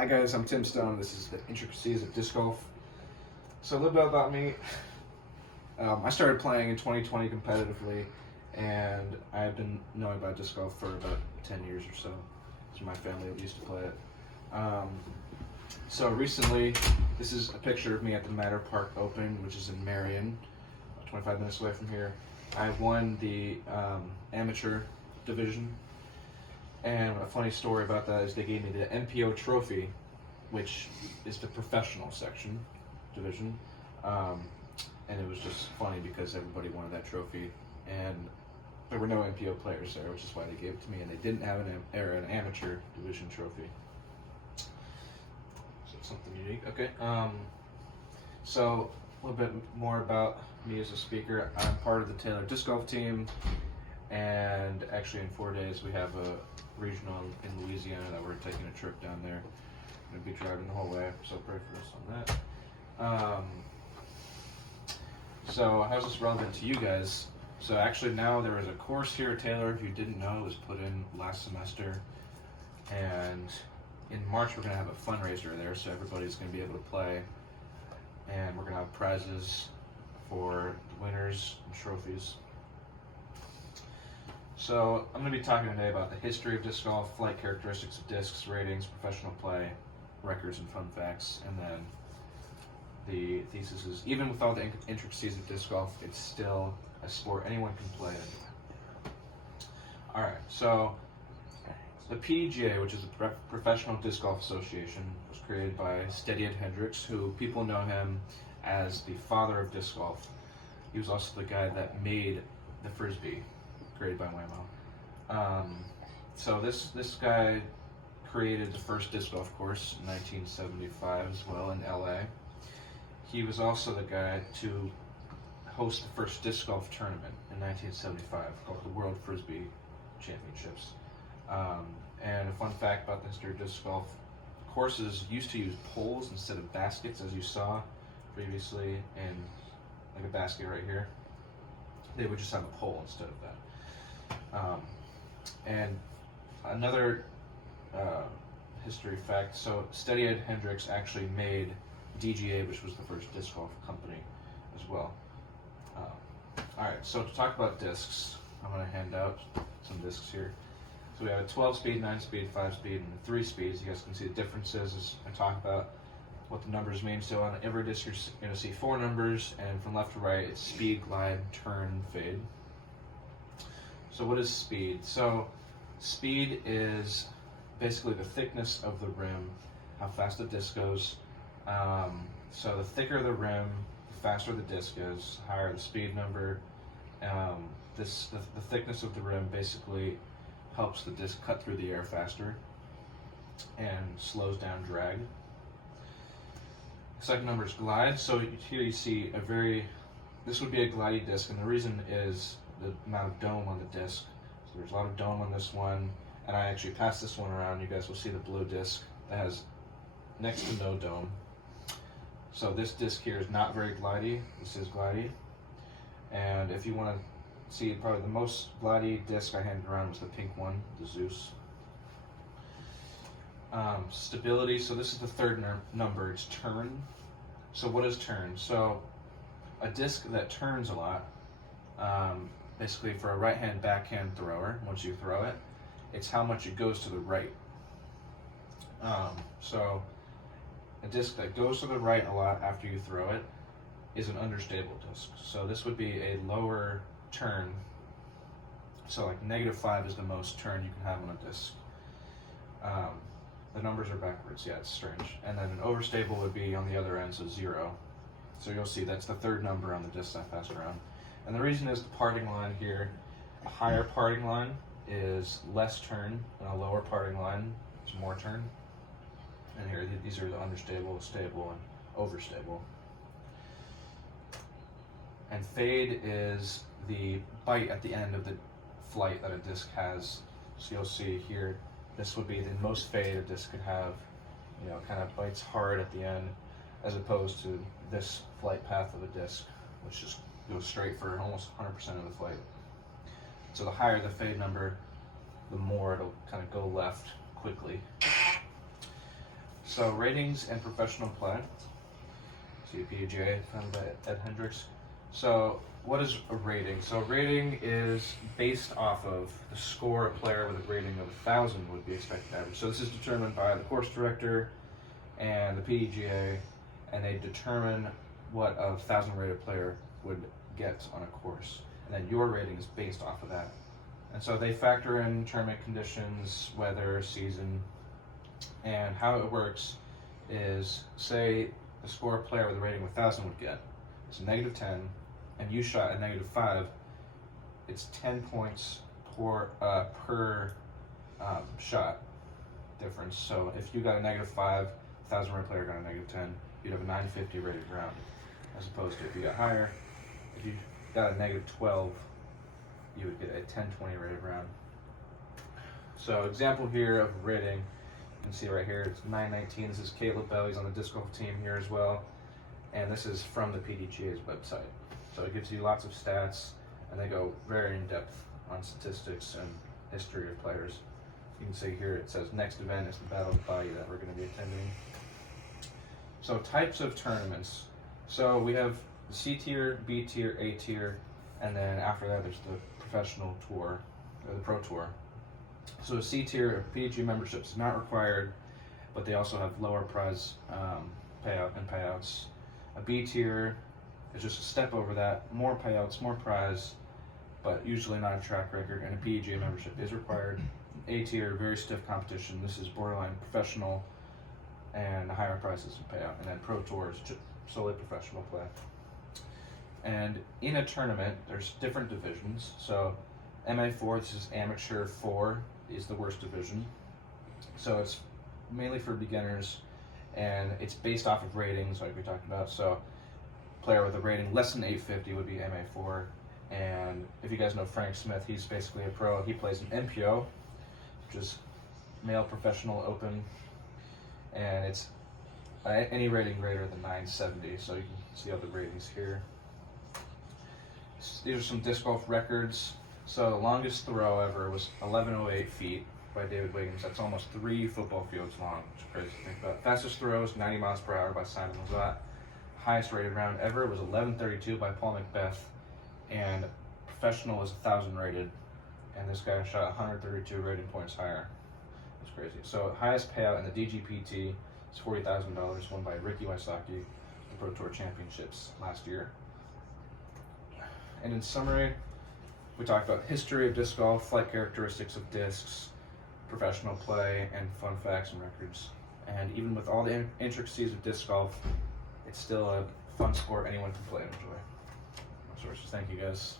Hi guys, I'm Tim Stone. This is the Intricacies of Disc Golf. So a little bit about me. I started playing in 2020 competitively, and I've been knowing about disc golf for about 10 years or so. So my family used to play it. So recently, this is a picture of me at the Matter Park Open, which is in Marion, 25 minutes away from here. I won the amateur division. And a funny story about that is they gave me the NPO trophy, which is the professional division. And it was just funny because everybody wanted that trophy. And there were no NPO players there, which is why they gave it to me. And they didn't have an amateur division trophy. So something unique. Okay. So a little bit more about me as a speaker. I'm part of the Taylor Disc Golf team. And actually in 4 days we have a regional in Louisiana that we're taking a trip down there. I'm going to be driving the whole way, so pray for us on that. So how's this relevant to you guys? So actually now there is a course here at Taylor, if you didn't know, it was put in last semester. And in March we're going to have a fundraiser there, so everybody's going to be able to play. And we're going to have prizes for the winners and trophies. So I'm going to be talking today about the history of disc golf, flight characteristics of discs, ratings, professional play, records, and fun facts. And then the thesis is, even with all the intricacies of disc golf, it's still a sport anyone can play it. All right, so the PDGA, which is the Professional Disc Golf Association, was created by Steady Ed Hendricks, who people know him as the father of disc golf. He was also the guy that made the Frisbee, created by Waymo. So this guy created the first disc golf course in 1975 as well in LA. He was also the guy to host the first disc golf tournament in 1975 called the World Frisbee Championships. And a fun fact about the history of disc golf, courses used to use poles instead of baskets, as you saw previously in like a basket right here. They would just have a pole instead of that. And another history fact, so Steady Ed Hendricks actually made DGA, which was the first disc golf company as well. Alright, so to talk about discs, I'm going to hand out some discs here. So we have a 12-speed, 9-speed, 5-speed, and 3 speeds. You guys can see the differences as I talk about what the numbers mean. So on every disc you're going to see 4 numbers, and from left to right it's speed, glide, turn, fade. So what is speed? So speed is basically the thickness of the rim, how fast the disc goes. So the thicker the rim, the faster the disc is, higher the speed number. The thickness of the rim basically helps the disc cut through the air faster and slows down drag. The second number is glide. So here you see this would be a glidey disc, and the reason is the amount of dome on the disc. So there's a lot of dome on this one, and I actually passed this one around. You guys will see the blue disc that has next to no dome. So this disc here is not very glidey. This is glidey. And if you want to see probably the most glidey disc I handed around was the pink one, the Zeus. Stability, so this is the third number, it's turn. So what is turn? So a disc that turns a lot, basically for a right-hand backhand thrower, once you throw it, it's how much it goes to the right. So a disc that goes to the right a lot after you throw it is an understable disc. So this would be a lower turn. So like -5 is the most turn you can have on a disc. The numbers are backwards, yeah, it's strange. And then an overstable would be on the other end, so 0. So you'll see that's the third number on the disc I passed around. And the reason is the parting line here. A higher parting line is less turn, and a lower parting line is more turn. And here, these are the understable, stable, and overstable. And fade is the bite at the end of the flight that a disc has. So you'll see here, this would be the most fade a disc could have. Kind of bites hard at the end, as opposed to this flight path of a disc, which just goes straight for almost 100% of the flight. So the higher the fade number, the more it'll kind of go left quickly. So ratings and professional play. See PGA, founded by Ed Hendricks. So what is a rating? So a rating is based off of the score a player with a rating of 1,000 would be expected average. So this is determined by the course director and the PDGA, and they determine what a 1,000 rated player would get on a course. And then your rating is based off of that. And so they factor in tournament conditions, weather, season, and how it works is, say the score a player with a rating of 1,000 would get is -10, and you shot a -5, it's 10 points per shot difference. So if you got a -5, 1,000 rated player got a -10, you'd have a 950 rated round, as opposed to if you got higher, if you got a -12, you would get a 1020 rated round. So example here of rating, you can see right here, it's 919. This is Caleb Bell. He's on the disc golf team here as well. And this is from the PDGA's website. So it gives you lots of stats, and they go very in depth on statistics and history of players. You can see here it says next event is the Battle of the Bayou that we're going to be attending. So types of tournaments. So we have the C tier, B tier, A tier, and then after that there's the professional tour, or the pro tour. So a C tier PDGA membership is not required, but they also have lower prize payouts. A B tier is just a step over that, more payouts, more prize, but usually not a track record, and a PDGA membership is required. A tier, very stiff competition. This is borderline professional and higher prices and payout. And then pro tour is just solely professional play. And in a tournament, there's different divisions. So MA4, this is amateur 4, is the worst division. So it's mainly for beginners, and it's based off of ratings like we talked about. So player with a rating less than 850 would be MA4. And if you guys know Frank Smith, he's basically a pro. He plays an MPO, which is Male Professional Open, and it's any rating greater than 970. So you can see all the ratings here. These are some disc golf records. So the longest throw ever was 1108 feet by David Wiggins. That's almost 3 football fields long, which is crazy to think about. Fastest throw is 90 miles per hour by Simon Lizotte. Highest rated round ever was 1132 by Paul Macbeth, and professional is 1,000 rated, and this guy shot 132 rating points higher. That's crazy. So highest payout in the DGPT is $40,000, won by Ricky Wysocki, the Pro Tour Championships last year. And in summary, we talked about history of disc golf, flight characteristics of discs, professional play, and fun facts and records. And even with all the intricacies of disc golf, it's still a fun sport anyone can play and enjoy. Thank you guys.